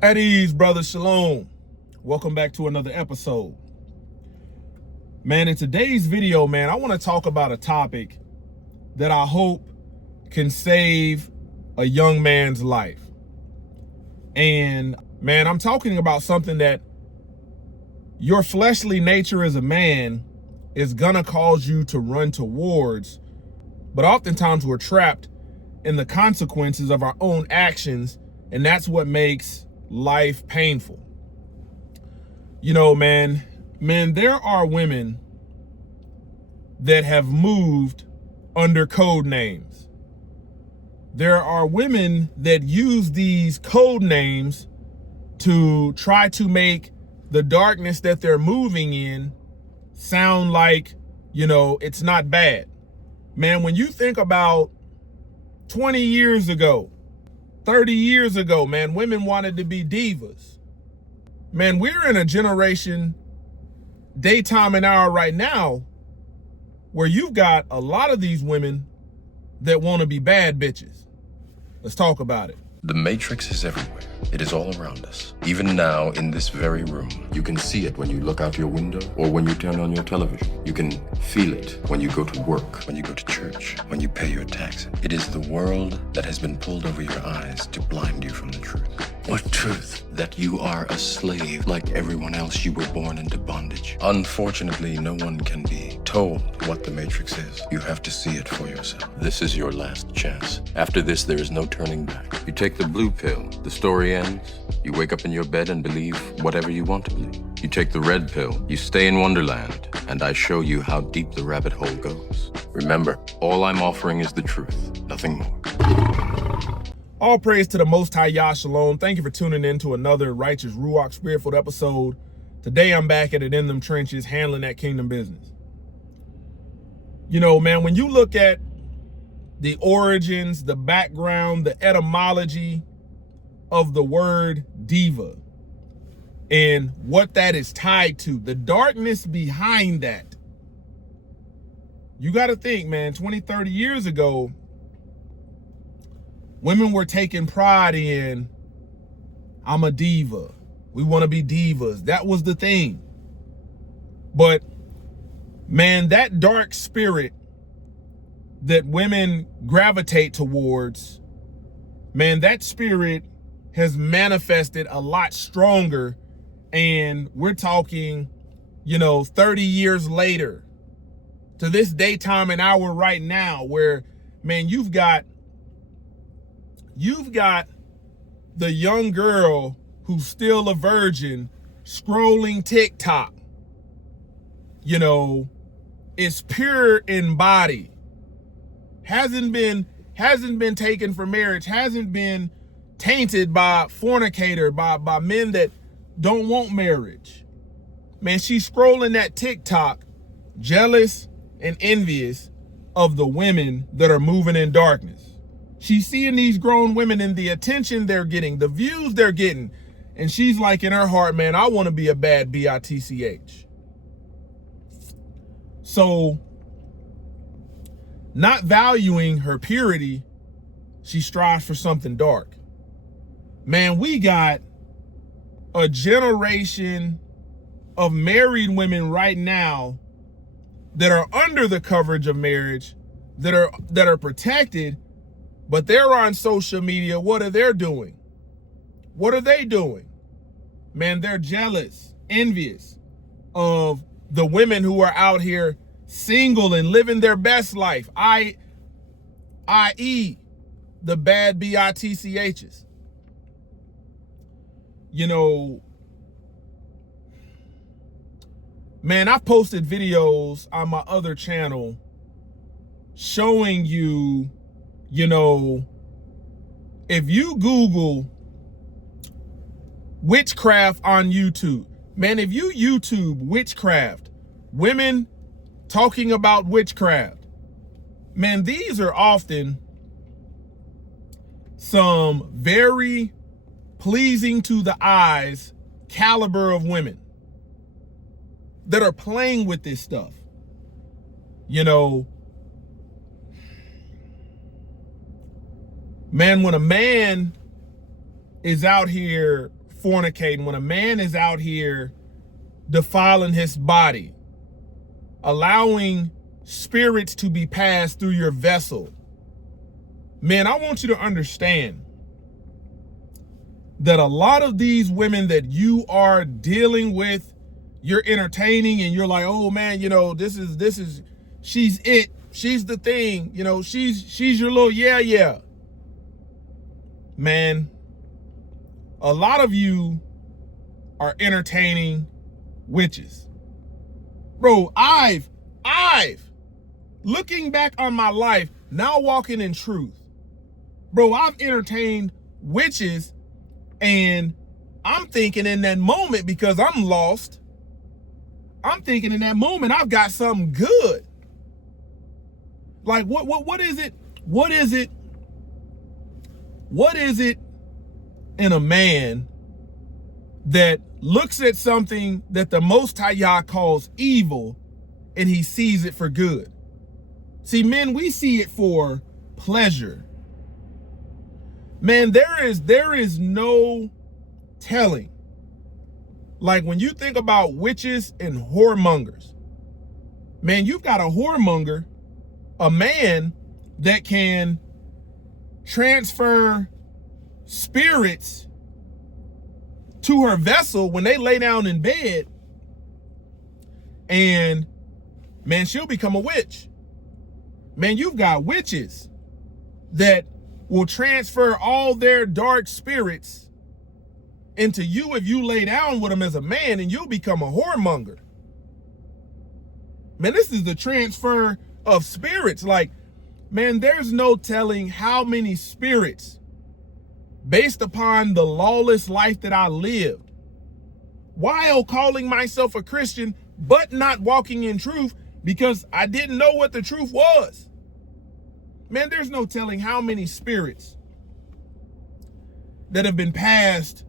At ease, brother. Shalom. Welcome back to another episode. Man, in today's video, man, I want to talk about a topic that I hope can save a young man's life. And man, I'm talking about something that your fleshly nature as a man is gonna cause you to run towards, but oftentimes we're trapped in the consequences of our own actions, and that's what makes life painful. You know, man, there are women that have moved under code names. There are women that use these code names to try to make the darkness that they're moving in sound like, it's not bad. Man, when you think about 20 years ago, 30 years ago, man, women wanted to be divas. Man, we're in a generation, daytime and hour right now, where you've got a lot of these women that want to be bad bitches. Let's talk about it. The Matrix is everywhere. It is all around us. Even now, in this very room. You can see it when you look out your window or when you turn on your television. You can feel it when you go to work, When you go to church, when you pay your taxes. It is the world that has been pulled over your eyes to blind you from the truth. What truth? That you are a slave. Like everyone else, you were born into bondage. Unfortunately, no one can be told what the Matrix is. You have to see it for yourself. This is your last chance. After this, there is no turning back. You take the blue pill, the story ends. You wake up in your bed and believe whatever you want to believe. You take the red pill, you stay in Wonderland, and I show you how deep the rabbit hole goes. Remember, all I'm offering is the truth, nothing more. All praise to the Most High Yah Shalom. Thank you for tuning in to another Righteous Ruach Spirit-filled episode. Today I'm back at it in them trenches, handling that kingdom business. You know, man, when you look at the origins, the background, the etymology of the word diva and what that is tied to, the darkness behind that, you got to think, man, 20, 30 years ago, women were taking pride in, I'm a diva. We want to be divas. That was the thing. But man, that dark spirit that women gravitate towards, man, that spirit has manifested a lot stronger. And we're talking, 30 years later to this daytime and hour right now where, man, you've got the young girl who's still a virgin scrolling TikTok, is pure in body, hasn't been taken for marriage, hasn't been tainted by fornicator, by men that don't want marriage. Man, she's scrolling that TikTok, jealous and envious of the women that are moving in darkness. She's seeing these grown women and the attention they're getting, the views they're getting. And she's like in her heart, man, I want to be a bad bitch. So, not valuing her purity, she strives for something dark. Man, we got a generation of married women right now that are under the coverage of marriage, that are protected, but they're on social media. What are they doing? What are they doing? Man, they're jealous, envious of the women who are out here single and living their best life, i.e. the bad bitchs. Man, I've posted videos on my other channel showing you, if you Google witchcraft on YouTube, man, if you YouTube witchcraft, women talking about witchcraft, man, these are often some very pleasing to the eyes caliber of women that are playing with this stuff. Man, when a man is out here fornicating, when a man is out here defiling his body, allowing spirits to be passed through your vessel, man, I want you to understand that a lot of these women that you are dealing with, you're entertaining, and you're like, oh man, you know, this is, she's it. She's the thing, you know, she's your little, yeah. Man, a lot of you are entertaining witches. Bro, I've, looking back on my life, now walking in truth, bro, I've entertained witches, and I'm thinking in that moment, because I'm lost, I'm thinking in that moment I've got something good. Like what is it? What is it in a man that looks at something that the Most High Yah calls evil and he sees it for good? See, men, we see it for pleasure. Man, there is no telling. Like when you think about witches and whoremongers, man, you've got a whoremonger, a man that can transfer spirits to her vessel when they lay down in bed, and man, she'll become a witch. Man, you've got witches that will transfer all their dark spirits into you if you lay down with them as a man, and you'll become a whoremonger. Man, this is the transfer of spirits. Like, man, there's no telling how many spirits, based upon the lawless life that I lived, while calling myself a Christian, but not walking in truth because I didn't know what the truth was. Man, there's no telling how many spirits that have been passed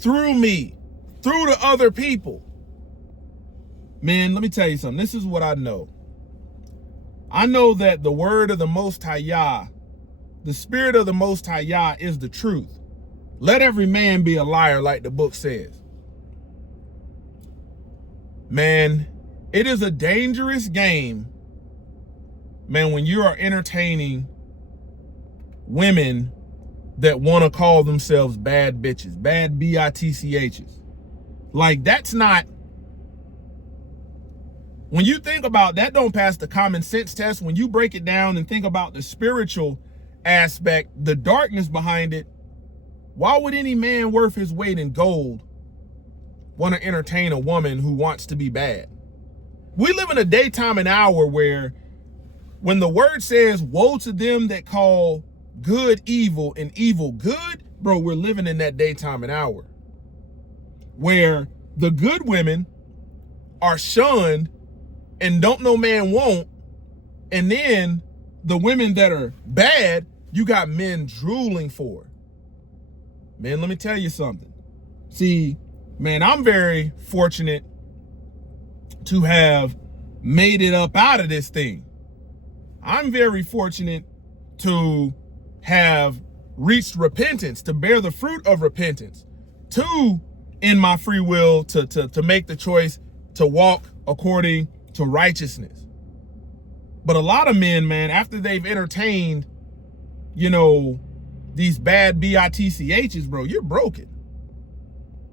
through me, through to other people. Man, let me tell you something. This is what I know. I know that the word of the Most High Yah, the spirit of the Most High Yah, is the truth. Let every man be a liar, like the book says. Man, it is a dangerous game, man, when you are entertaining women that want to call themselves bad bitches, bad bitchs. Like, that's not, when you think about that, don't pass the common sense test. When you break it down and think about the spiritual aspect, the darkness behind it, why would any man worth his weight in gold want to entertain a woman who wants to be bad? We live in a daytime and hour where, when the word says, woe to them that call good evil and evil good, bro, we're living in that daytime and hour where the good women are shunned and don't no man want, and then the women that are bad, you got men drooling for. Man, let me tell you something. See, man, I'm very fortunate to have made it up out of this thing. I'm very fortunate to have reached repentance, to bear the fruit of repentance, to, in my free will, to make the choice to walk according to righteousness. But a lot of men, man, after they've entertained, you know, these bad bitchs, bro, you're broken.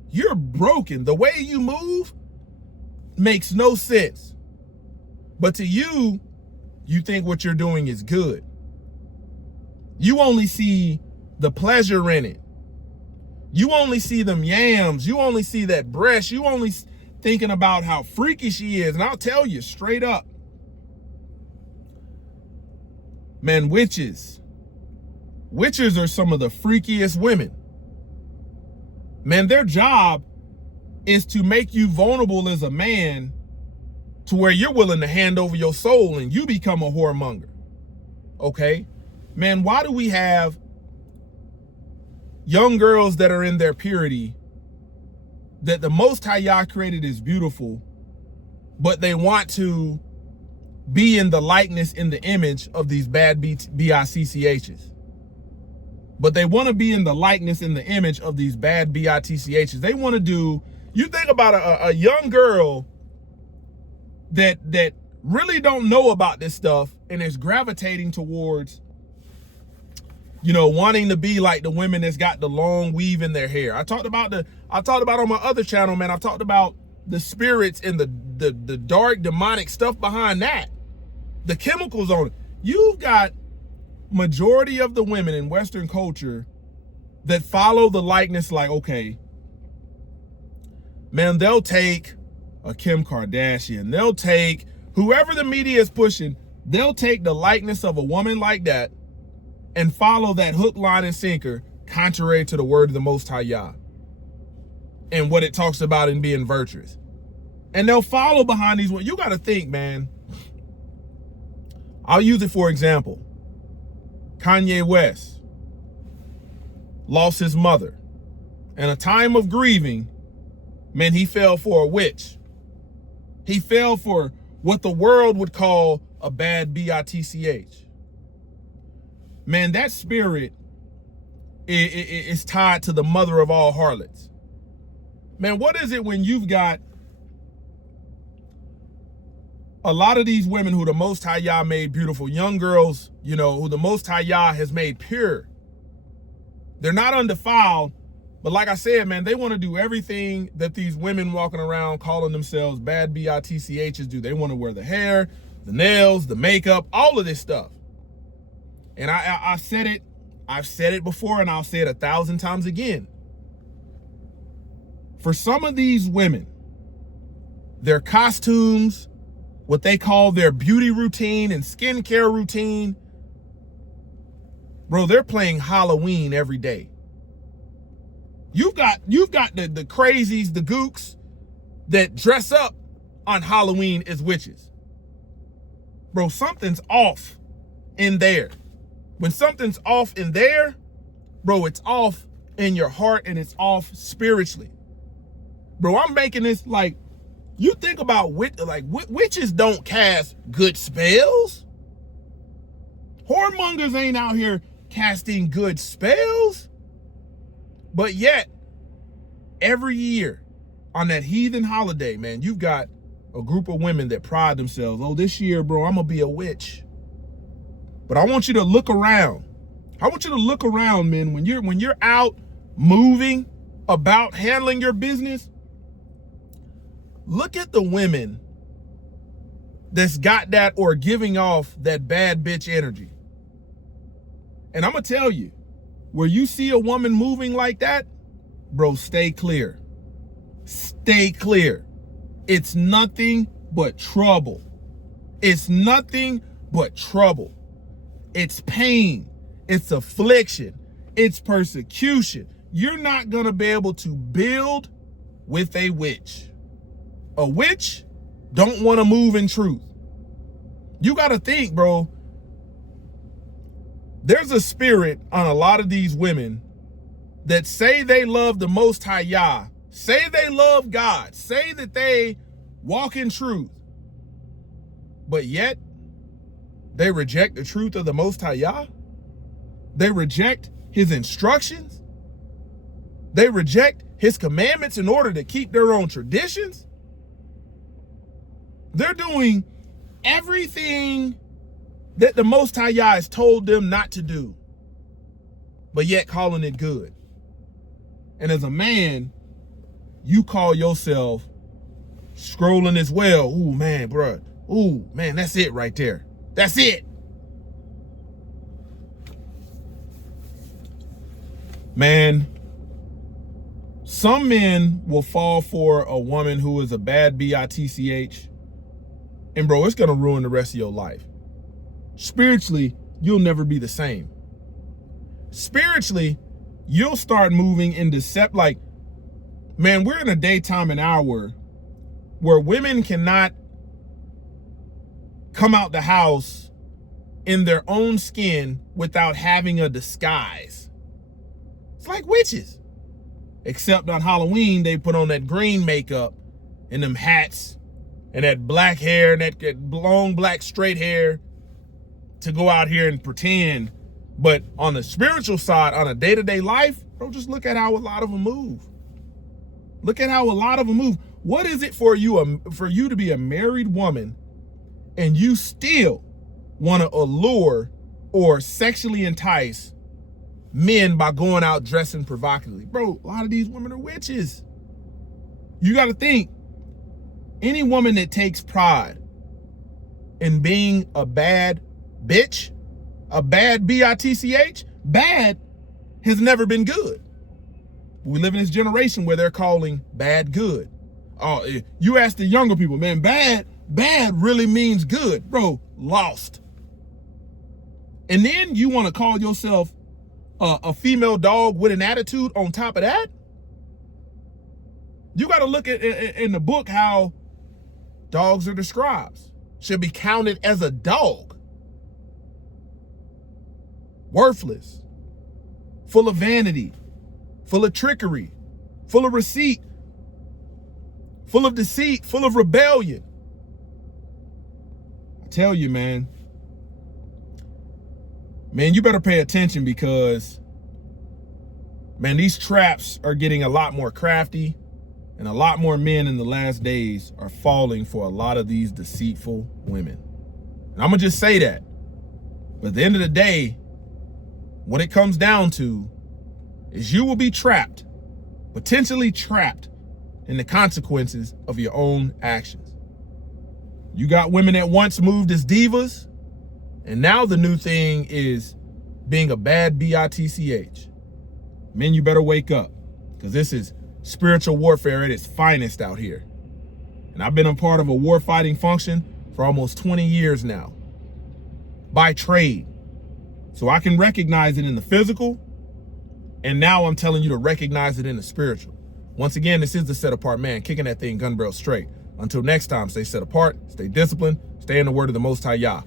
You're broken. The way you move makes no sense. But to you, you think what you're doing is good. You only see the pleasure in it. You only see them yams. You only see that breast. You only thinking about how freaky she is. And I'll tell you straight up, man, witches are some of the freakiest women. Man, their job is to make you vulnerable as a man to where you're willing to hand over your soul and you become a whoremonger. Okay? Man, why do we have young girls that are in their purity, that the Most High Yah created is beautiful, but they want to be in the likeness, in the image of these bad bitchs? but they want to be in the likeness and the image of these bad bitchs. They want to do, you think about a young girl that really don't know about this stuff and is gravitating towards, you know, wanting to be like the women that's got the long weave in their hair. I talked about on my other channel, man. I've talked about the spirits and the dark demonic stuff behind that, the chemicals on it. You've got majority of the women in Western culture that follow the likeness, like, okay, man, they'll take a Kim Kardashian, they'll take whoever the media is pushing, they'll take the likeness of a woman like that and follow that hook, line, and sinker, contrary to the word of the Most High Yah and what it talks about in being virtuous. And they'll follow behind these. You got to think, man. I'll use it for example. Kanye West lost his mother. In a time of grieving, man, he fell for a witch. He fell for what the world would call a bad bitch. Man, that spirit is tied to the mother of all harlots. Man, what is it when you've got a lot of these women who the Most High Yah made beautiful, young girls, you know, who the Most High Yah has made pure. They're not undefiled, but like I said, man, they want to do everything that these women walking around calling themselves bad bitchs do. They want to wear the hair, the nails, the makeup, all of this stuff. And I said it, I've said it before, and I'll say it 1,000 times again. For some of these women, their costumes, what they call their beauty routine and skincare routine, bro, they're playing Halloween every day. You've got the crazies, the gooks that dress up on Halloween as witches. Bro, something's off in there. When something's off in there, bro, it's off in your heart and it's off spiritually. Bro, I'm making this like, you think about witches don't cast good spells. Whoremongers ain't out here casting good spells. But yet, every year on that heathen holiday, man, you've got a group of women that pride themselves. Oh, this year, bro, I'm gonna be a witch. But I want you to look around. I want you to look around, man. When you're out moving about, handling your business, look at the women that's got that or giving off that bad bitch energy. And I'm gonna tell you, where you see a woman moving like that, bro, stay clear. Stay clear. It's nothing but trouble. It's nothing but trouble. It's pain. It's affliction. It's persecution. You're not gonna be able to build with a witch. A witch don't want to move in truth. You got to think, bro. There's a spirit on a lot of these women that say they love the Most High Yah, say they love God, say that they walk in truth, but yet they reject the truth of the Most High Yah. They reject his instructions. They reject his commandments in order to keep their own traditions. They're doing everything that the Most High Yah has told them not to do, but yet calling it good. And as a man, you call yourself scrolling as well. Ooh, man, bro. Ooh, man, that's it right there. That's it. Man, some men will fall for a woman who is a bad bitch. And bro, it's gonna ruin the rest of your life. Spiritually, you'll never be the same. Spiritually, you'll start moving in like, man, we're in a daytime and hour where women cannot come out the house in their own skin without having a disguise. It's like witches. Except on Halloween, they put on that green makeup and them hats and that black hair and that long black straight hair to go out here and pretend But on the spiritual side, on a day-to-day life, bro, just look at how a lot of them move. Look at how a lot of them move. What is it for you to be a married woman and you still want to allure or sexually entice men by going out dressing provocatively? Bro, a lot of these women are witches. You got to think, any woman that takes pride in being a bad bitch, a bad B-I-T-C-H, bad has never been good. We live in this generation where they're calling bad good. Oh, you ask the younger people, man, bad really means good. Bro, lost. And then you want to call yourself a female dog with an attitude on top of that? You got to look at in the book how dogs are described. Should be counted as a dog. Worthless. Full of vanity. Full of trickery. Full of deceit. Full of deceit. Full of rebellion. I tell you, man. Man, you better pay attention because, man, these traps are getting a lot more crafty. And a lot more men in the last days are falling for a lot of these deceitful women. And I'm going to just say that. But at the end of the day, what it comes down to is you will be trapped, potentially trapped in the consequences of your own actions. You got women that once moved as divas, and now the new thing is being a bad B-I-T-C-H. Men, you better wake up, because this is spiritual warfare at its finest out here. And I've been a part of a war fighting function for almost 20 years now, by trade. So I can recognize it in the physical, and now I'm telling you to recognize it in the spiritual. Once again, this is the Set Apart Man, kicking that thing gun barrel straight. Until next time, stay set apart, stay disciplined, stay in the word of the Most High Yah.